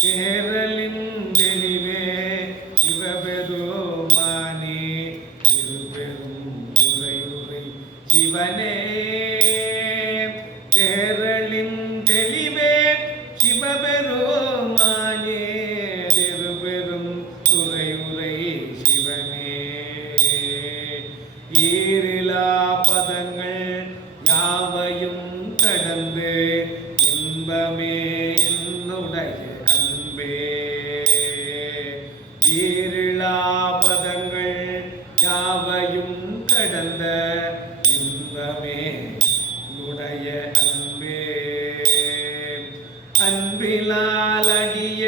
கேரளின் தெளிவே சிவபெருமானே திருப்பெரும் துறையுரை சிவனே கேரளின் தெளிவே சிவபெருமானே திருப்பெரும் துறையுரை சிவனே ஈரிலா பதங்கள் யாவையும் கடந்து இன்பமே என்னுடைய அன்பே ஈரிலா பதங்கள் யாவையும் கடந்த இன்பமே உடைய அன்பே அன்பிலால் அடிய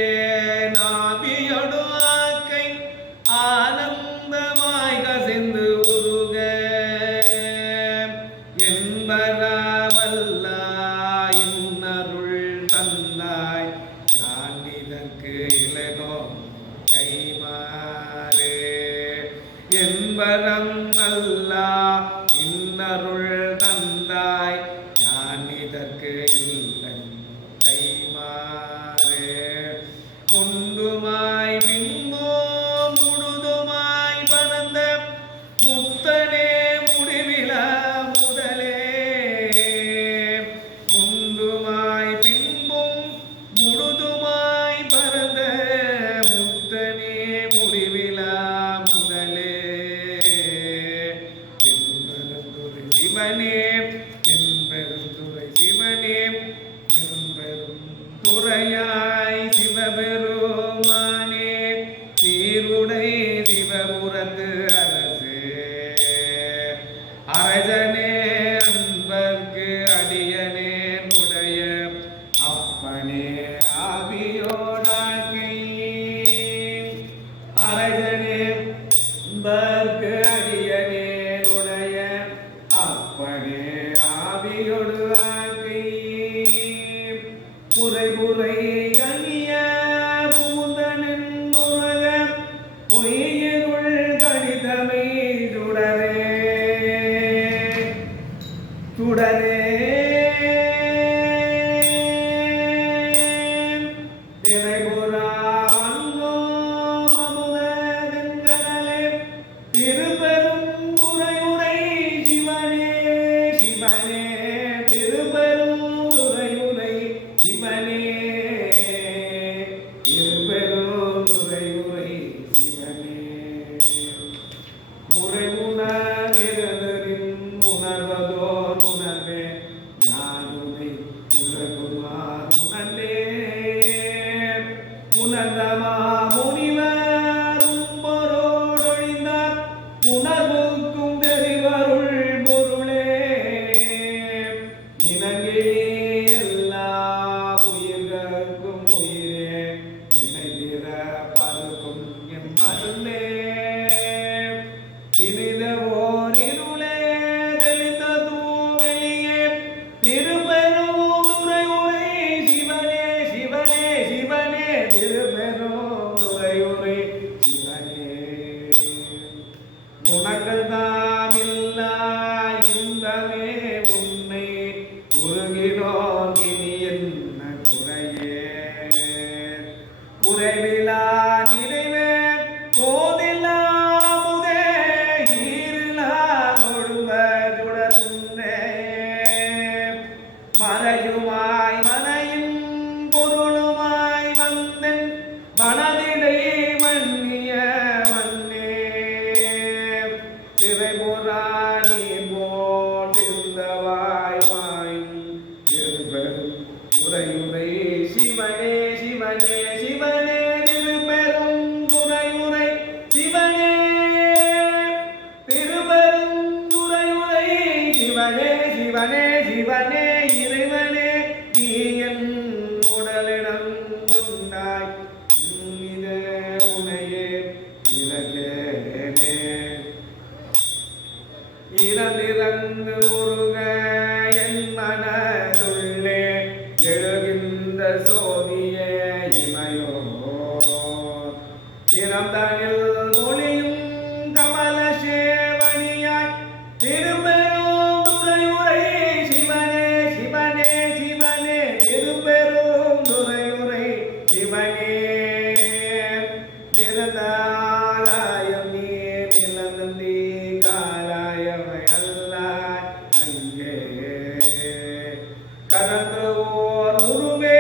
நாவியொடு ஆக்கை ஆனந்தமாய் கசிந்து உருக என்பராமல்லா இன்னருள் தந்தாய் யான் இதற்கு இளனோ கைமாறே என்பரம் அல்லா இன்னருள் தந்தாய் யான் இதற்கு இல்லன் கைமாறே முண்டுமாய் பின்போ முழுதுமாய் பரந்த முத்தனே முடிவிலா முதலே முண்டுமாய் பின்பும் முழுதுமாய் பரந்த முத்தனே முடிவிலா முதலே என்பெருந்துரை சிவனே என்பெருந்துரை சிவனே என்பெரும் துறையாய் சிவபெருமானே சீருடை சிவபுரத்து அரசே அரஜனே அன்பர்க்கு அடியனே உடைய அப்பனே ஆவியோடாக்கை அரஜனே அன்பர்க்கு அடியனே உடைய அப்பனே ஆவியோடு ஆக்கை புரை புரை கனிய பூந்தனின் உலக பொய்யுள் கணிதமை சுடரே சுடரே திரைபுரா வந்தோ மமுதெங்கடலே திருப்பெரும் துறையுரை சிவனே சிவனே திருப்பெரும் துறையுரை சிவனே திருப்பெரும் துறையுரை சிவனே முறைவுணரின் உணர்வதோர் உணர்வே ஞானுனை உலகுமார் உணர்ந்தே உணர்ந்தமா முனிவரும் பொருளொழிந்தார் உணர்வுக்கும் தெரிவருள் பொருளே இணங்கே எல்லா உயிர்கட்கும் உயிரே என்னை திற பருக்கும் எம் மருந்தே திரிதவோர் இருளே தெளிந்த தூவெளியே திருப்பெரும் துறையுரை சிவனே சிவனே சிவனே திருப்பெரும் துறையுரை சிவனே குணங்கள் தாமில்லா இன்பமே உன்னை உருகினோர் இனி என்ன குறையே குறைவிலா நிறைவே கோதில்லா அமுதே ஈரிலா ஒழும்ப சுடர்ந்தே மறையுமாய் மனையின் பொருளுமாய் வந்தன் மனதிடை மன்னிய மன்னே திரைபுரா நீ போல் திருந்தவாய் வாயும் திருப்பெரும் துறையுரை சிவனே சிவனே சிவனே திருப்பெரும் துறையுரை சிவனே திருப்பெரும் துறையுரை சிவனே சிவனே சிவனே இறைவனே நீ என் உடலிடம் உண்டாய் இத உனையே இறக்கேனே இறந்திறந்து உருக என் மனதுள்ளே எழுகின்ற சோதியே இமையோ திறந்தனில் மொழியும் கமல சேவனியாய் திருப்பெரும் துறையுரை சிவனே சிவனே சிவனே கலந்து ஓர் உருவே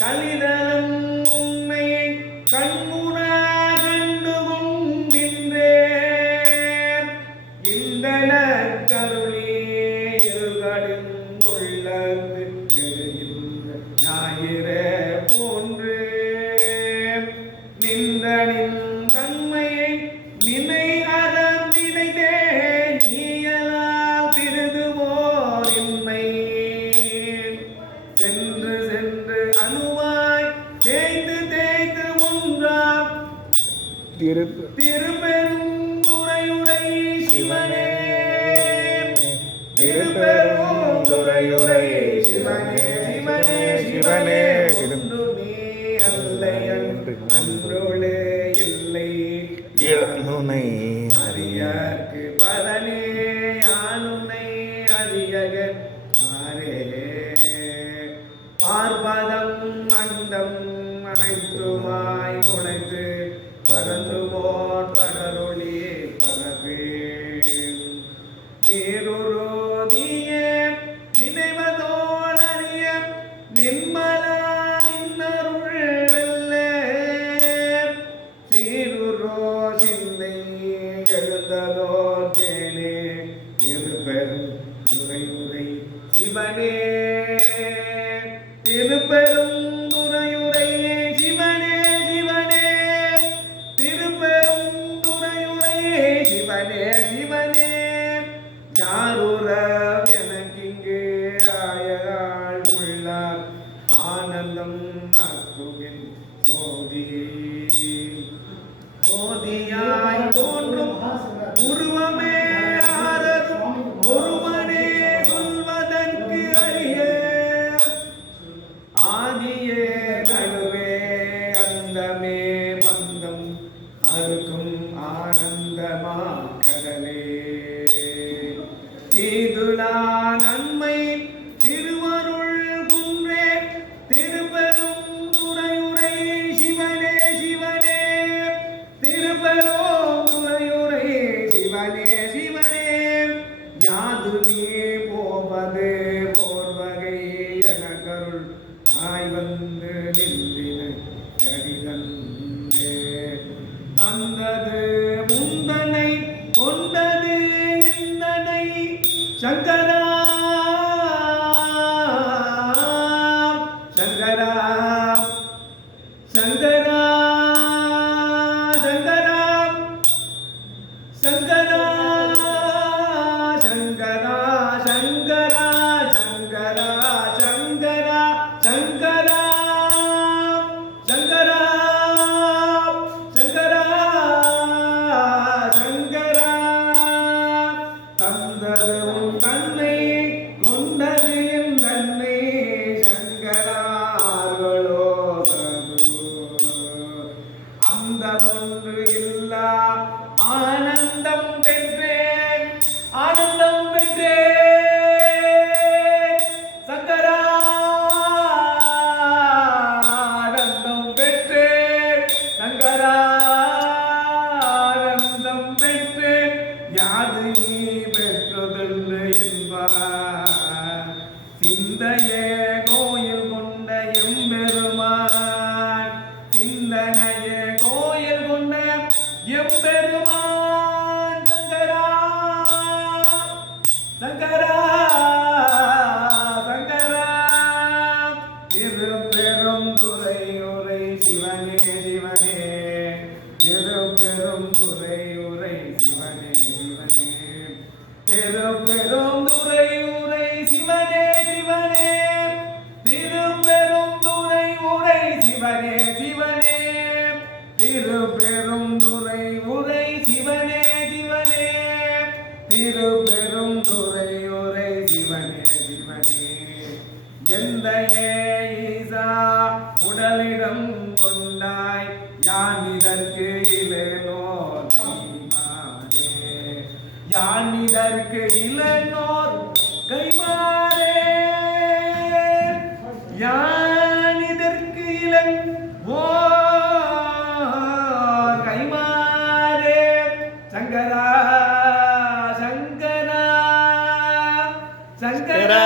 கலிதலம் உன்னை கண்முனா கண்டு கொண்டின்றேன் இந்தன கருளே இருகடின் உள்ளது எழுகின்ற ஞாயிறே போன்று நின்றனின் தன்மையை நினை அறந்தினைதே நீயலால் திருதுவோர் இன்மை சென்று சென்று அணுவாய் தேய்த்து தேய்த்து ஒன்றாம் திருப்பெரும் துறையுரை சிவனே திருப்பெரும் துறையுரை சிவனே சிவனே சிவனே ஒன்றுமே அல்லை அன்றோளே இல்லை இளநுனை அறியார்க்கு பலனே யானுனை அறியக ஆரே பார்பதம் அண்டம் அனைத்துமாய் உழைத்து பறந்து போர் படரொளி பரவே நீருரோதிய நினைவதோல் அறிய நின்மலா நின்னருள் வெல்ல சீருரோ சிந்தை எழுந்ததோ தேனே திருப்பெரும் துறையுரை சிவனே திருப்பெரும் துறையுரை சிவனே சிவனே திருப்பெரும் துறையுரை சிவனே சிவனே யாருரம் எனக்கிங்கு ஆயாள் உள்ளார் ஆனந்தம் நக்குகின் சோதியே சோதியாய் தோன்றும் உருவமே ஆரரும் ஒருவனே சொல்வதற்கு அறிய ஆதியே நடுவே அந்தமே மந்தம் அறுக்கும் ஆனந்தமா கடலே தீதுலா நன்மை திருவருள் குன்றே திருப்பெரும் துறையுரை சிவனே சிவனே திருப்பெரும் துறையுரை சிவனே சிவனே யாது நீ போவது போர்வகை எனக்கருள் ஆய் வந்து நின்றின கடிதந்தே தந்தது முந்தனை கொண்டது எந்தனை சங்கரா சங்கரா சங்கரா சங்கரா சங்கரா சங்கரா சங்கரா சங்கரா சங்கரா சங்கரா சங்கரா சங்கரா சங்கரா தந்தது உன் தன்னை கொண்டது என் தன்னை சங்கரார்களோ அந்த ஒன்று இல்லா ஆனந்தம் பெற்றேன் ஆனந்தம் பெற்றேன் சங்கரா ஆனந்தம் பெற்றேன் சங்கரா ஆனந்தம் பெற்றேன் யாது நீ பெற்றதென்று என்பார் சிந்தையே கோயில் கொண்ட எம்பெருமான் சிந்தனையே கோயில் கொண்ட எம்பெருமான் சங்கரா சங்கரா சங்கரா திருப்பெரும் துறையுரை சிவனே சிவனே திருப்பெரும் துறையுரை சிவனே சிவனே திருப்பெரும் துறையுரை சிவனே சிவனே திருப்பெரும் துறையுரை சிவனே சிவனே திருப்பெரும் துறையுரை சிவனே சிவனே திருப்பெரும் துறையுரை சிவனே சிவனே எந்தையே ஈசா உடலிடம் கொண்டாய் யான் இதற்கு இளையோர் கைமாறே யான் இதற்கு இளையோர் கைமாறே யான் இதற்கு இளன் ஓர் கைமாறே சங்கரா சங்கரா சங்கரா